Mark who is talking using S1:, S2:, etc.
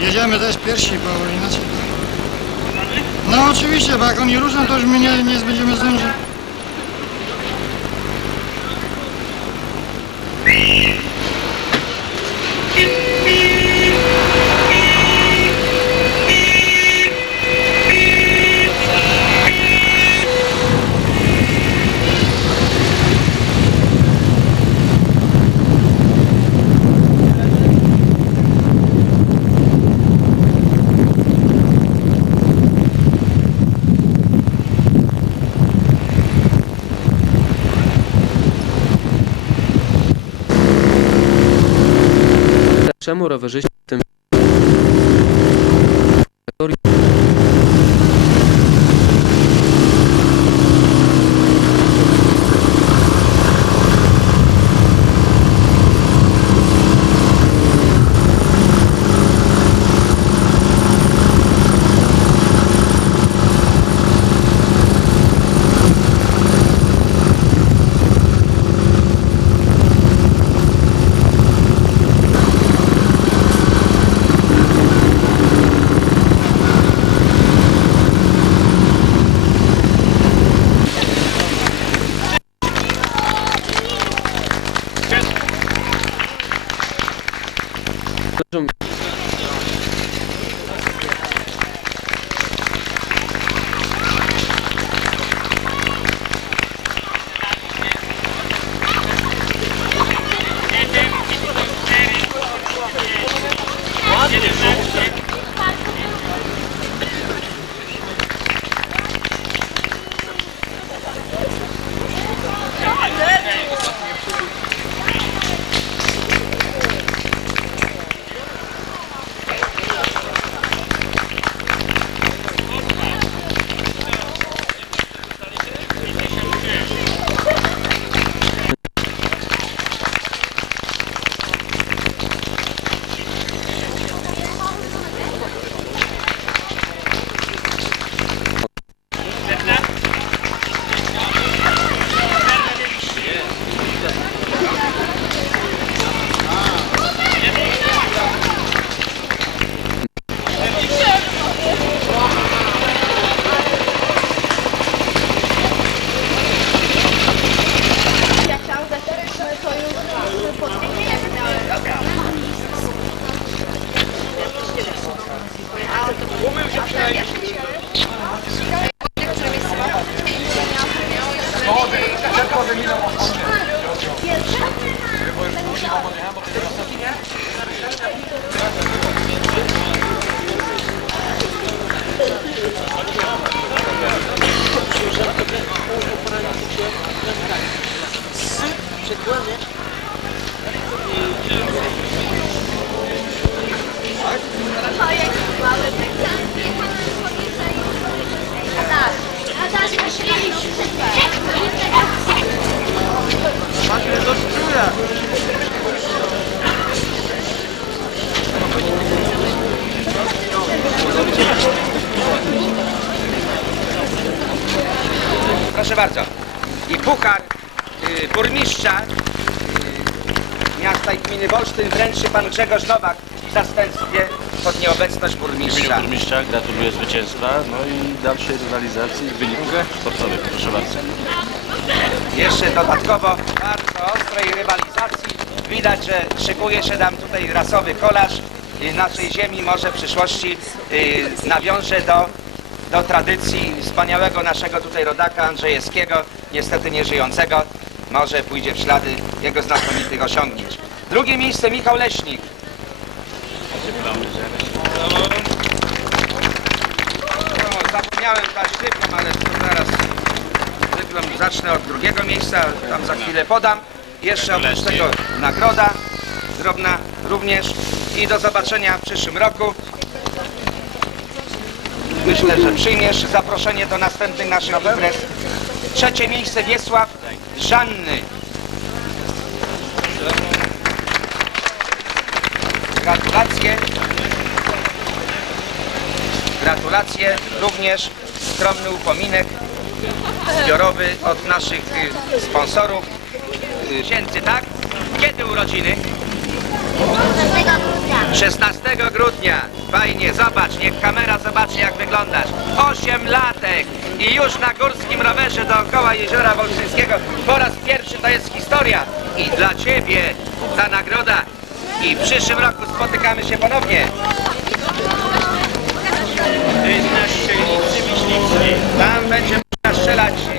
S1: Jedziemy też pierwsi, bo inaczej... No oczywiście, bo jak oni ruszą, to już my nie, nie będziemy zdążyć.
S2: Czemu rowerzyści w tym
S3: Jak Umył się przynajmniej. Schody, szybko wyminął od Pierwsza? Bo już musi pomóc, bo ty teraz...
S4: Proszę bardzo. I puchar y, burmistrza y, miasta i gminy Wolsztyn wręczy pan Grzegorz Nowak w zastępstwie pod nieobecność
S5: W imieniu
S4: burmistrza.
S5: burmistrza gratuluję zwycięstwa, no i dalszej rywalizacji w wyników sportowych. Proszę bardzo.
S4: Jeszcze dodatkowo bardzo ostrej rywalizacji. Widać, że szykuje się nam tutaj rasowy kolarz y, naszej ziemi. Może w przyszłości y, nawiąże do, do tradycji wspaniałego naszego tutaj rodaka Andrzejewskiego, niestety nieżyjącego. Może pójdzie w ślady jego znakomitych osiągnięć. Drugie miejsce Michał Leśnik. No, zapomniałem dać dyplom, ale to zaraz dyplom zacznę od drugiego miejsca, tam za chwilę podam. Jeszcze oprócz tego nagroda drobna również i do zobaczenia w przyszłym roku. Myślę, że przyjmiesz zaproszenie do następnych naszych imprez. Trzecie miejsce Wiesław Żanny. Gratulacje. Gratulacje. Również skromny upominek zbiorowy od naszych y, sponsorów. Y, Księdzy, tak? Kiedy urodziny? 16 grudnia. Fajnie, zobacz, niech kamera zobaczy jak wyglądasz. 8 latek i już na górskim rowerze dookoła jeziora Wolszyńskiego. Po raz pierwszy to jest historia. I dla ciebie ta nagroda. I w przyszłym roku spotykamy się ponownie. Na strzelnicy myśliwskiej. Tam będzie można strzelać z.